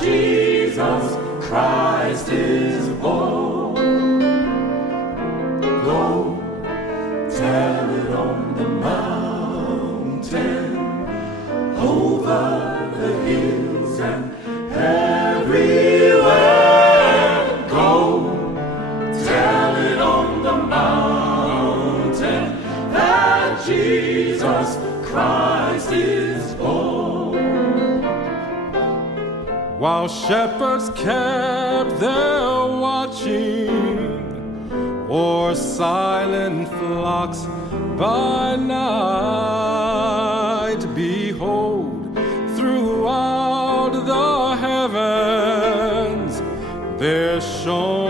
Jesus Christ is born. Go tell it on the mountain, over the hills and everywhere. Go tell it on the mountain that Jesus Christ is born. While shepherds kept their watching o'er silent flocks by night, behold, throughout the heavens there shone